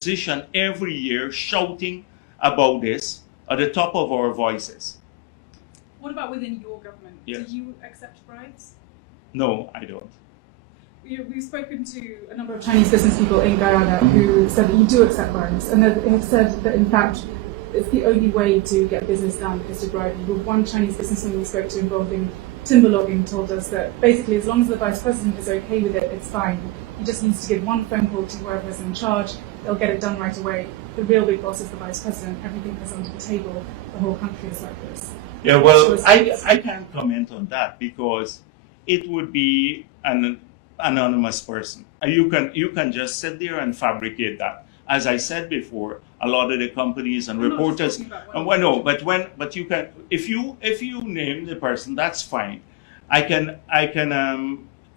position every year shouting about this at the top of our voices. What about within your government? Yes. Do you accept bribes? No, I don't. We've spoken to a number of Chinese business people in Guyana who said that you do accept bribes, and they have said that in fact it's the only way to get business done is to bribe you. One Chinese businessman we spoke to involving timber logging told us that basically as long as the vice president is okay with it, it's fine. He just needs to give one phone call to whoever's in charge, they'll get it done right away. The real big boss is the vice president, everything is under the table, the whole country is like this. Yeah, well, I can't comment on that because it would be an anonymous person. You can just sit there and fabricate that. As I said before, a lot of the companies and reporters. But you can if you name the person, that's fine. When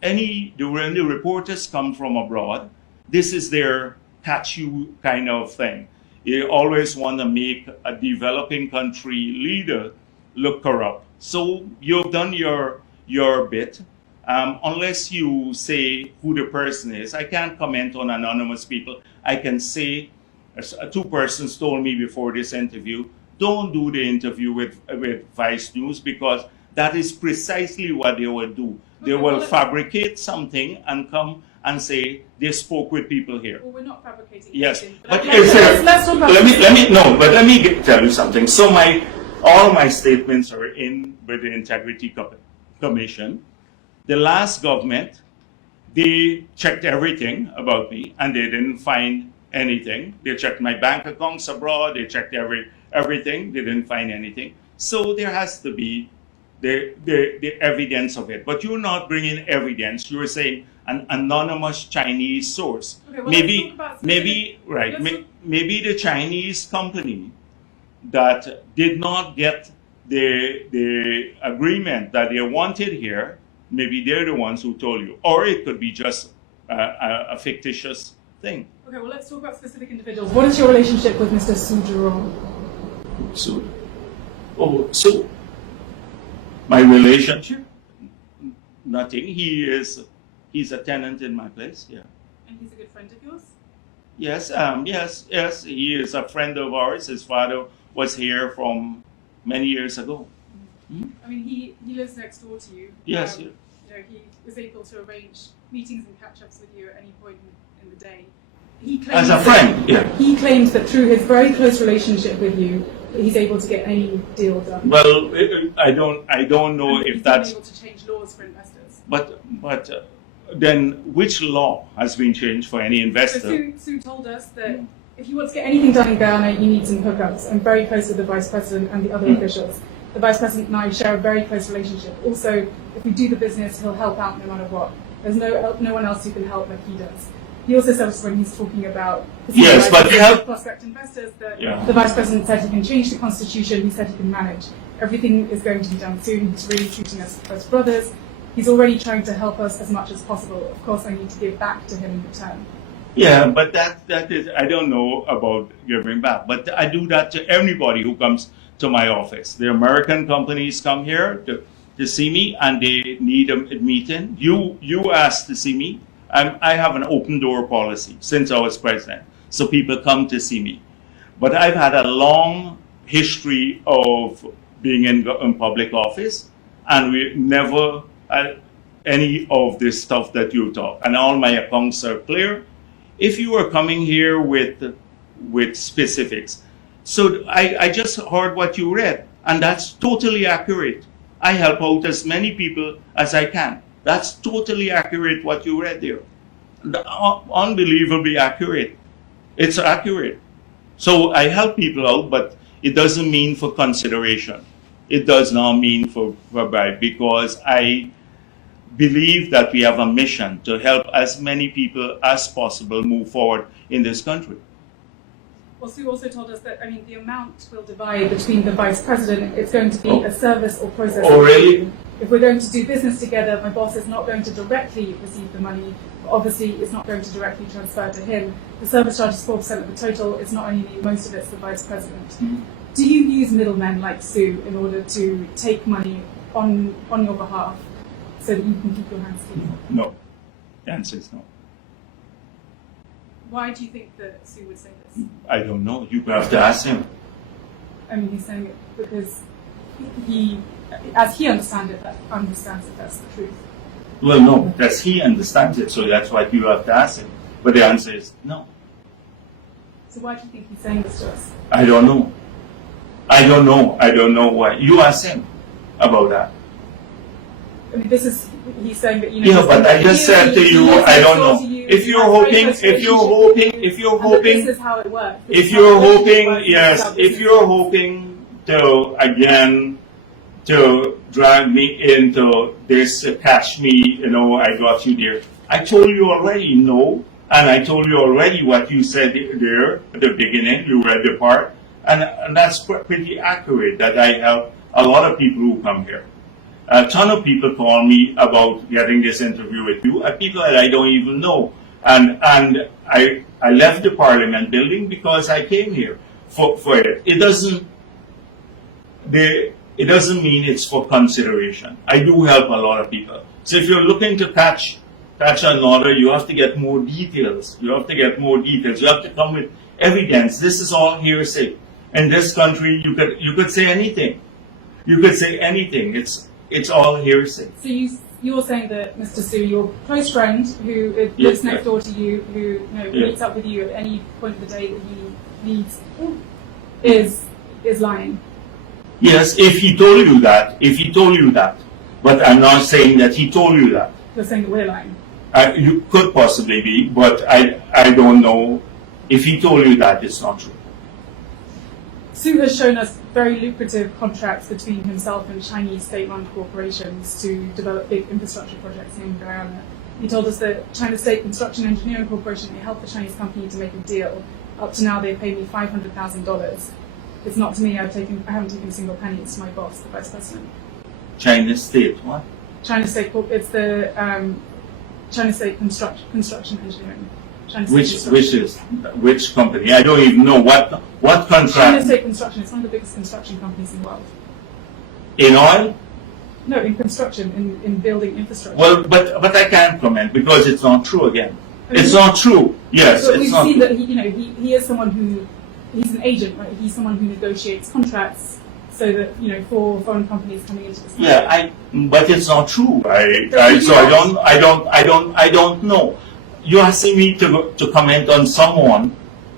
the reporters come from abroad, this is their catch you kind of thing. They always want to make a developing country leader look corrupt. So you've done your bit. Unless you say who the person is, I can't comment on anonymous people. I can say, two persons told me before this interview, don't do the interview with Vice News because that is precisely what they will do. They will fabricate something and come and say they spoke with people here. Well, we're not fabricating. Yes, anything, but let's talk about let me tell you something. So all my statements are in with the Integrity Commission. The last government, they checked everything about me and they didn't find anything. They checked my bank accounts abroad. They checked everything. They didn't find anything. So there has to be the evidence of it. But you're not bringing evidence. You're saying an anonymous Chinese source. Okay, well, maybe the Chinese company that did not get the agreement that they wanted here, maybe they're the ones who told you. Or it could be just a fictitious thing. Okay, well, let's talk about specific individuals. What is your relationship with Mr. Su Zhirong? So my relationship? Nothing. He's a tenant in my place, yeah. And he's a good friend of yours? Yes, yes. He is a friend of ours. His father was here from many years ago. Mm-hmm. I mean, he lives next door to you. Yes. You know, he was able to arrange meetings and catch-ups with you at any point in the day. As a friend, yeah. He claims that through his very close relationship with you, he's able to get any deal done. Well, I don't know if that's able to change laws for investors. But then which law has been changed for any investor? So Sue told us that if you want to get anything done in Guyana, you need some hookups. I'm very close with the Vice President and the other officials. The Vice President and I share a very close relationship. Also, if we do the business, he'll help out no matter what. There's no one else who can help like he does. He also says when he's talking about prospect investors that the Vice President said he can change the Constitution, he said he can manage. Everything is going to be done soon. He's really treating us as brothers. He's already trying to help us as much as possible. Of course, I need to give back to him in return. Yeah, but that is, I don't know about giving back, but I do that to everybody who comes to my office. The American companies come here to see me and they need a meeting. You asked to see me. I have an open door policy since I was president, so people come to see me. But I've had a long history of being in public office, and we never had any of this stuff that you talk. And all my accounts are clear. If you are coming here with specifics, so I just heard what you read, and that's totally accurate. I help out as many people as I can. That's totally accurate what you read there. Unbelievably accurate. It's accurate. So I help people out, but it doesn't mean for consideration. It does not mean for bribe, because I believe that we have a mission to help as many people as possible move forward in this country. Well, Sue also told us that, the amount will divide between the Vice President. It's going to be a service or process. Oh, really? If we're going to do business together, my boss is not going to directly receive the money. Obviously, it's not going to directly transfer to him. The service charge is 4% of the total. It's not only me, most of it's the Vice President. Mm-hmm. Do you use middlemen like Sue in order to take money on your behalf so that you can keep your hands clean? No. The answer is no. Why do you think that Sue would say this? I don't know. You have to ask him. I mean, he's saying it because he, as he understands it, that's the truth. Well, no, that's he understands it, so that's why you have to ask him. But the answer is no. So why do you think he's saying this to us? I don't know. I don't know. I don't know why. You ask him about that. I mean, he's saying that, Yeah, but I just said to you, I don't know. If you're hoping, this is how it works. if you're hoping to, again, to drag me into this, catch me, I got you there. I told you already, no, and I told you already what you said there at the beginning, you read the part, and that's pretty accurate, that I have a lot of people who come here. A ton of people call me about getting this interview with you, people that I don't even know. And I left the Parliament building because I came here for it. It doesn't mean it's for consideration. I do help a lot of people. So if you're looking to catch another, you have to get more details. You have to come with evidence. This is all hearsay. In this country, you could say anything. You could say anything. It's all hearsay. So you're saying that Mr. Sue, your close friend who lives next door to you, who meets up with you at any point of the day that he needs, is lying. Yes, if he told you that. But I'm not saying that he told you that. You're saying that we're lying. You could possibly be, but I don't know. If he told you that, it's not true. Sue has shown us very lucrative contracts between himself and Chinese state-run corporations to develop big infrastructure projects in Guyana. He told us that China State Construction Engineering Corporation, they helped the Chinese company to make a deal. Up to now, they've paid me $500,000. It's not to me. I haven't taken a single penny. It's to my boss, the vice president. China State what? China State Corp. It's the China State Construction Engineering. Which company? I don't even know what contract. China State Construction. It's one of the biggest construction companies in the world. In oil? No, in construction, in building infrastructure. Well, but I can't comment because it's not true again. I mean, it's not true. Yes, but it's we've not. seen that he is someone who he's an agent, right? He's someone who negotiates contracts so that for foreign companies coming into this country. Yeah, but it's not true. I don't know. You're asking me to comment on someone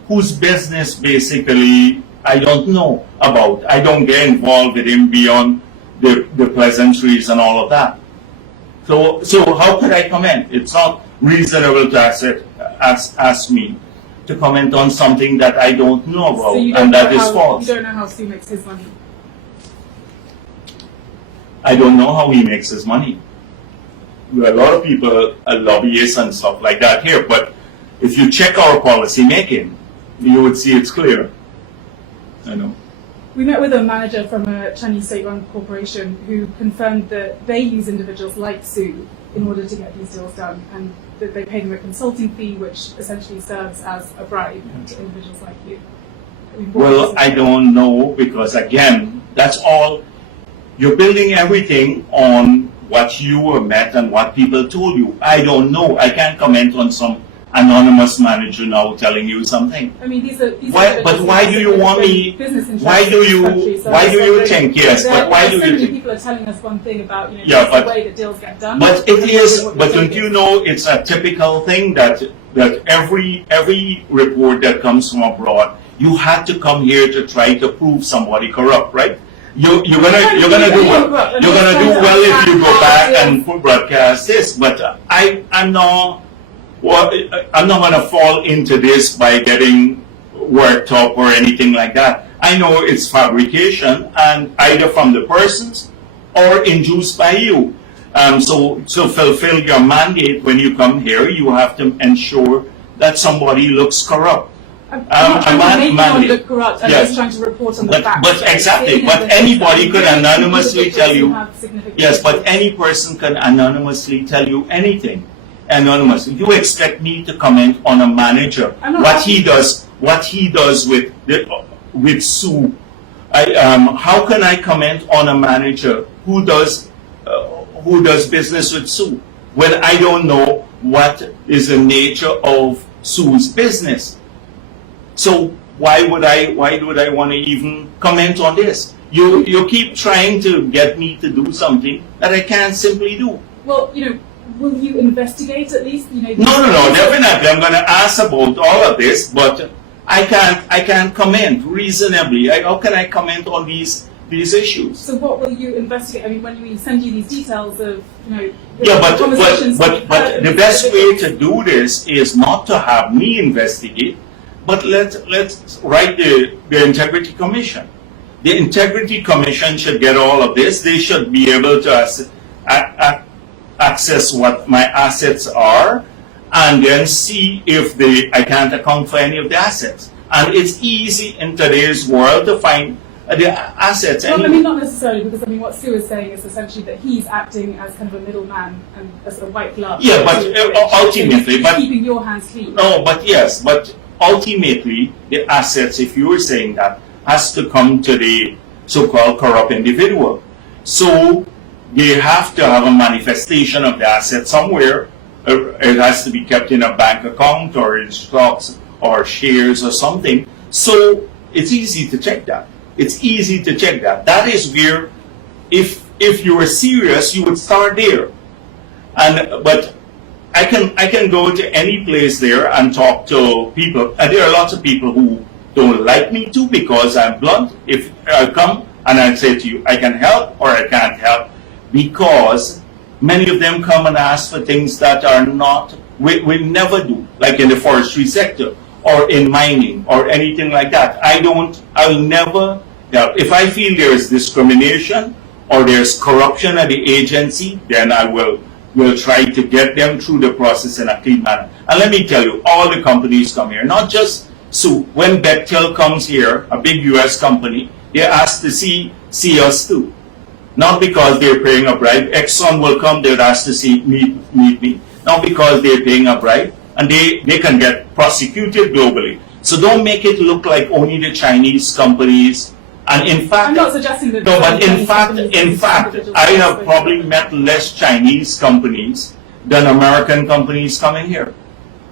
whose business basically I don't know about. I don't get involved with him beyond the pleasantries and all of that. So how could I comment? It's not reasonable to ask me to comment on something that I don't know about, So and that is false. You don't know how Sue makes his money. I don't know how he makes his money. There are a lot of people, lobbyists and stuff like that here, but if you check our policy making, you would see it's clear. I know. We met with a manager from a Chinese state-run corporation who confirmed that they use individuals like Sue in order to get these deals done, and that they pay them a consulting fee, which essentially serves as a bribe to individuals like you. Well, I don't know, because again, that's all. You're building everything on what you met and what people told you. I don't know. I can't comment on some anonymous manager now telling you something. I mean, these are but why do you want me? Why do you think? Yes, but why do you think? People are telling us one thing about the way that deals get done. But it is. But don't you know? It's a typical thing that every report that comes from abroad, you had to come here to try to prove somebody corrupt, right? You're gonna do well. You're gonna do well if you go back and broadcast this. But I'm not gonna fall into this by getting worked up or anything like that. I know it's fabrication, and either from the persons or induced by you. So fulfill your mandate when you come here. You have to ensure that somebody looks corrupt. I'm not trying to make you look corrupt. I'm just trying to report on the facts. But exactly. But anybody could anonymously tell you. Yes, but any person can anonymously tell you anything. Anonymously. You expect me to comment on a manager, what he does with Sue. How can I comment on a manager who does business with Sue when I don't know what is the nature of Sue's business. So why would I want to even comment on this? You keep trying to get me to do something that I can't simply do. Well, will you investigate at least? No, definitely. I'm going to ask about all of this, but I can't comment reasonably. How can I comment on these issues? So what will you investigate? I mean, when we send you these details of, Yeah, but conversations but the best way to do this is not to have me investigate, but let's write the Integrity Commission. The Integrity Commission should get all of this. They should be able to access what my assets are, and then see if I can't account for any of the assets. And it's easy in today's world to find the assets. Well, I mean, not necessarily, because I mean, what Sue is saying is essentially that he's acting as kind of a middleman and as a white glove. Yeah, but ultimately, he's keeping your hands clean. No, but yes, but ultimately, the assets, if you were saying that, has to come to the so-called corrupt individual. So they have to have a manifestation of the asset somewhere. It has to be kept in a bank account or in stocks or shares or something. So it's easy to check that. It's easy to check that. That is where, if you were serious, you would start there. But I can go to any place there and talk to people. And there are lots of people who don't like me too, because I'm blunt. If I come and I say to you, I can help or I can't help, because many of them come and ask for things that are not, we never do, like in the forestry sector or in mining or anything like that. I'll never help. If I feel there is discrimination or there's corruption at the agency, then I will try to get them through the process in a clean manner. And let me tell you, all the companies come here, not just Sue. When Bechtel comes here, a big US company, they're asked to see us too. Not because they're paying a bribe. Exxon will come, they're asked to meet me. Not because they're paying a bribe, and they can get prosecuted globally. So don't make it look like only the Chinese companies. And in fact, I'm not suggesting that. No, but in fact, I have probably met less Chinese companies than American companies coming here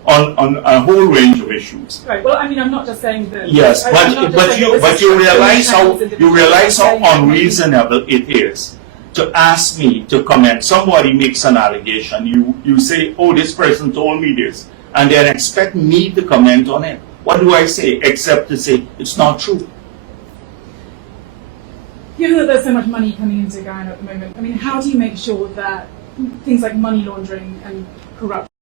on a whole range of issues. Right. Well, I mean, I'm not just saying that. Yes, but you realize how unreasonable it is to ask me to comment. Somebody makes an allegation. You say, oh, this person told me this, and then expect me to comment on it. What do I say except to say it's not true? Given that there's so much money coming into Guyana at the moment, I mean, how do you make sure that things like money laundering and corruption